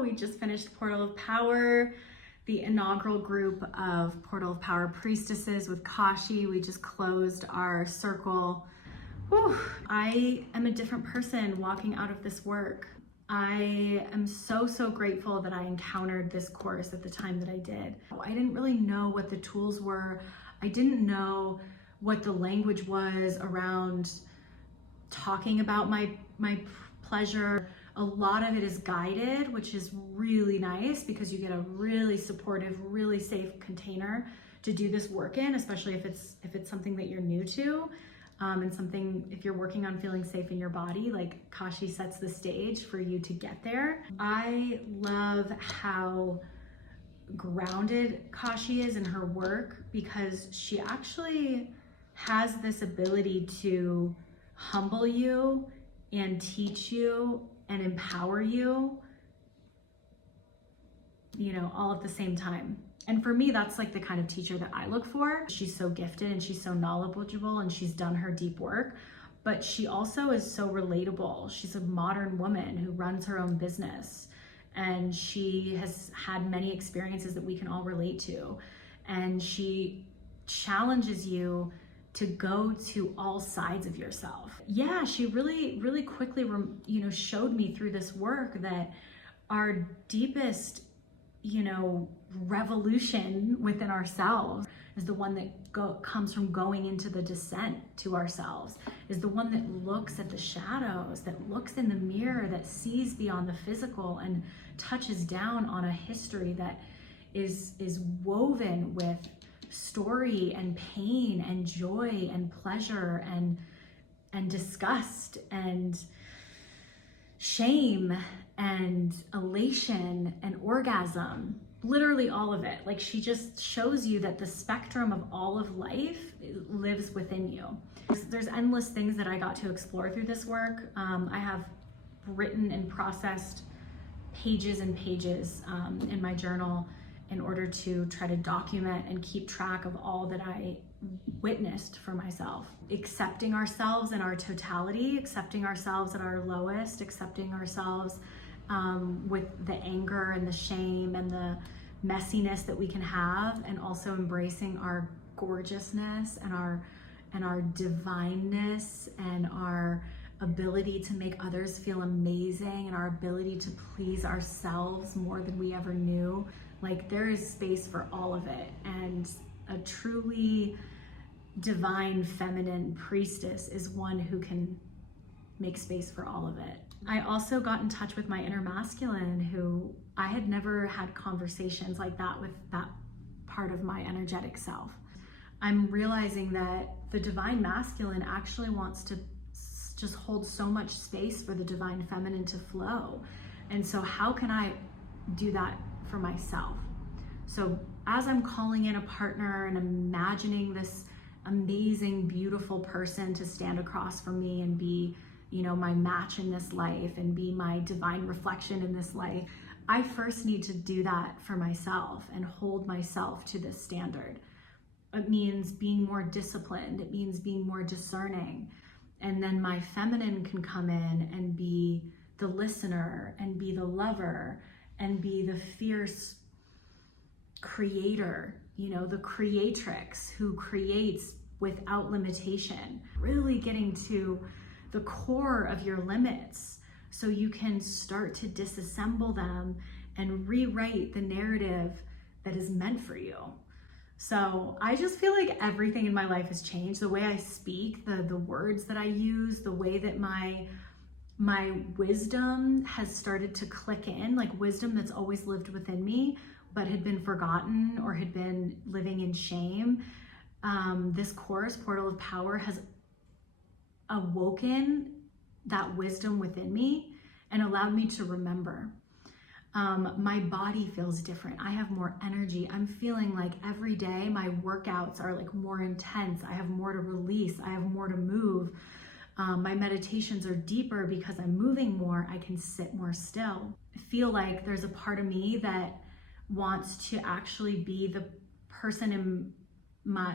We just finished Portal of Power, the inaugural group of Portal of Power priestesses with Kashi. We just closed our circle. Whew. I am a different person walking out of this work. I am so grateful that I encountered this course at the time that I did. I didn't really know what the tools were. I didn't know what the language was around talking about my pleasure. A lot of it is guided, which is really nice because you get a really supportive, really safe container to do this work in, especially if it's something that you're new to. And something, if you're working on feeling safe in your body, like Kashi sets the stage for you to get there. I love how grounded Kashi is in her work because she actually has this ability to humble you and teach you and empower you, all at the same time. And for me, that's like the kind of teacher that I look for. She's so gifted and she's so knowledgeable and she's done her deep work, but she also is so relatable. She's a modern woman who runs her own business and she has had many experiences that we can all relate to. And she challenges you to go to all sides of yourself. Yeah, she really quickly, showed me through this work that our deepest, revolution within ourselves is the one that comes from going into the descent to ourselves, is the one that looks at the shadows, that looks in the mirror, that sees beyond the physical and touches down on a history that is woven with story and pain and joy and pleasure and disgust and shame and elation and orgasm, literally all of it. Like, she just shows you that the spectrum of all of life lives within you. There's endless things that I got to explore through this work. I have written and processed pages and pages in my journal in order to try to document and keep track of all that I witnessed for myself. Accepting ourselves in our totality, accepting ourselves at our lowest, accepting ourselves with the anger and the shame and the messiness that we can have, and also embracing our gorgeousness and our divineness and our ability to make others feel amazing and our ability to please ourselves more than we ever knew. Like, there is space for all of it, and a truly divine feminine priestess is one who can make space for all of it. I also got in touch with my inner masculine, who I had never had conversations like that with that part of my energetic self. I'm realizing that the divine masculine actually wants to just hold so much space for the divine feminine to flow. And so how can I do that for myself? So as I'm calling in a partner and imagining this amazing, beautiful person to stand across from me and be, my match in this life and be my divine reflection in this life, I first need to do that for myself and hold myself to this standard. It means being more disciplined. It means being more discerning. And then my feminine can come in and be the listener and be the lover and be the fierce creator, the creatrix who creates without limitation, really getting to the core of your limits so you can start to disassemble them and rewrite the narrative that is meant for you. So I just feel like everything in my life has changed. The way I speak, the words that I use, the way that my wisdom has started to click in, like wisdom that's always lived within me but had been forgotten or had been living in shame. This course, Portal of Power, has awoken that wisdom within me and allowed me to remember. My body feels different. I have more energy. I'm feeling like every day my workouts are like more intense. I have more to release. I have more to move. My meditations are deeper because I'm moving more. I can sit more still. I feel like there's a part of me that wants to actually be the person in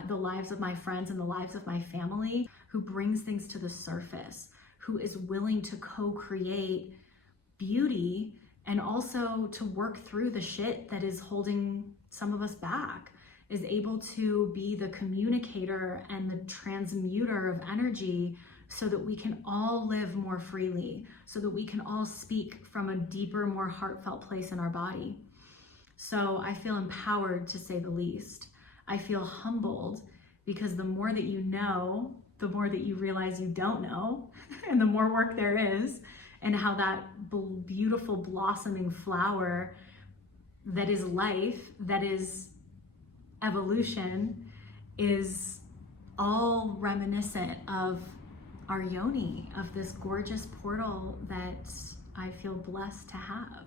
the lives of my friends and the lives of my family who brings things to the surface, who is willing to co-create beauty and also to work through the shit that is holding some of us back, is able to be the communicator and the transmuter of energy so that we can all live more freely, so that we can all speak from a deeper, more heartfelt place in our body. So I feel empowered, to say the least. I feel humbled, because the more that you know, the more that you realize you don't know, and the more work there is, and how that beautiful blossoming flower that is life, that is evolution, is all reminiscent of our yoni, of this gorgeous portal that I feel blessed to have.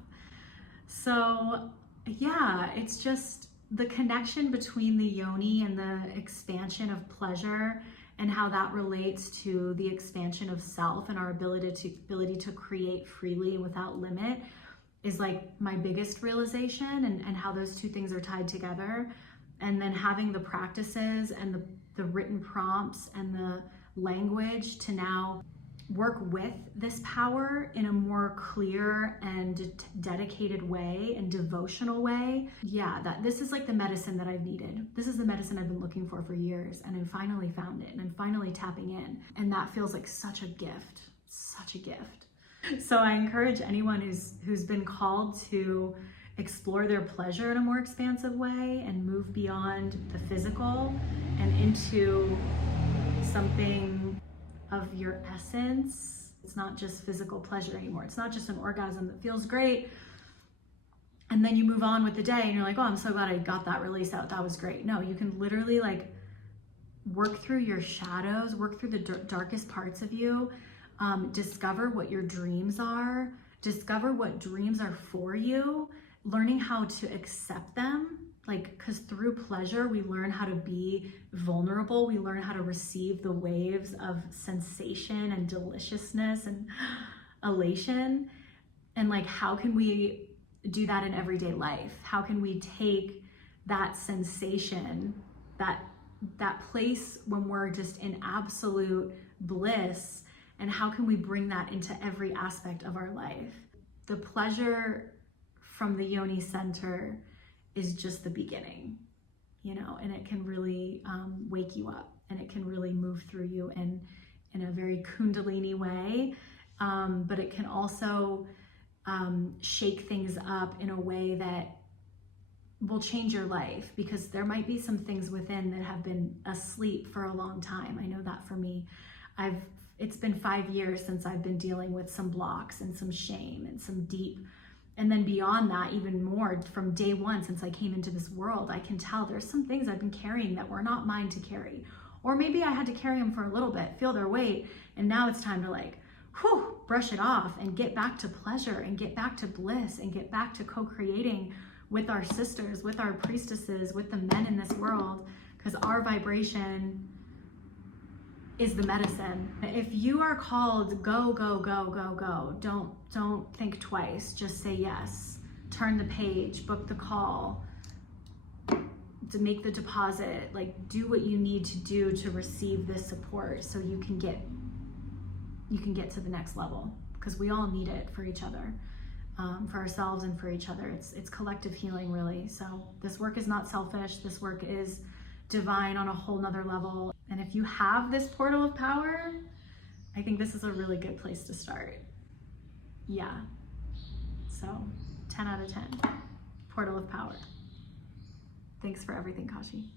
So yeah, it's just the connection between the yoni and the expansion of pleasure, and how that relates to the expansion of self and our ability to create freely and without limit, is like my biggest realization, and how those two things are tied together. And then having the practices and the written prompts and the language to now work with this power in a more clear and dedicated way and devotional way. Yeah, that this is like the medicine that I've needed. This is the medicine I've been looking for years, and I finally found it, and I'm finally tapping in. And that feels like such a gift, such a gift. So I encourage anyone who's been called to explore their pleasure in a more expansive way and move beyond the physical and into something of your essence. It's not just physical pleasure anymore. It's not just an orgasm that feels great and then you move on with the day and you're like, oh, I'm so glad I got that release out. That was great. No, you can literally like work through your shadows, work through the darkest parts of you, discover what your dreams are, discover what dreams are for you, learning how to accept them. Like, because through pleasure, we learn how to be vulnerable. We learn how to receive the waves of sensation and deliciousness and elation. And like, how can we do that in everyday life? How can we take that sensation, that place when we're just in absolute bliss, and how can we bring that into every aspect of our life? The pleasure from the yoni center is just the beginning, you know, and it can really wake you up, and it can really move through you in a very kundalini way, but it can also shake things up in a way that will change your life, because there might be some things within that have been asleep for a long time. I know that for me. It's been 5 years since I've been dealing with some blocks and some shame and some deep. And then beyond that, even more, from day one since I came into this world, I can tell there's some things I've been carrying that were not mine to carry. Or maybe I had to carry them for a little bit, feel their weight, and now it's time to like, brush it off and get back to pleasure and get back to bliss and get back to co-creating with our sisters, with our priestesses, with the men in this world, because our vibration is the medicine. If you are called, go, go, go, go, go. Don't think twice. Just say yes. Turn the page, book the call, to make the deposit, like do what you need to do to receive this support so you can get to the next level, because we all need it for each other, for ourselves and for each other. It's collective healing, really. So this work is not selfish. This work is divine on a whole nother level. And if you have this portal of power, I think this is a really good place to start. Yeah. So 10 out of 10. Portal of power. Thanks for everything, Kashi.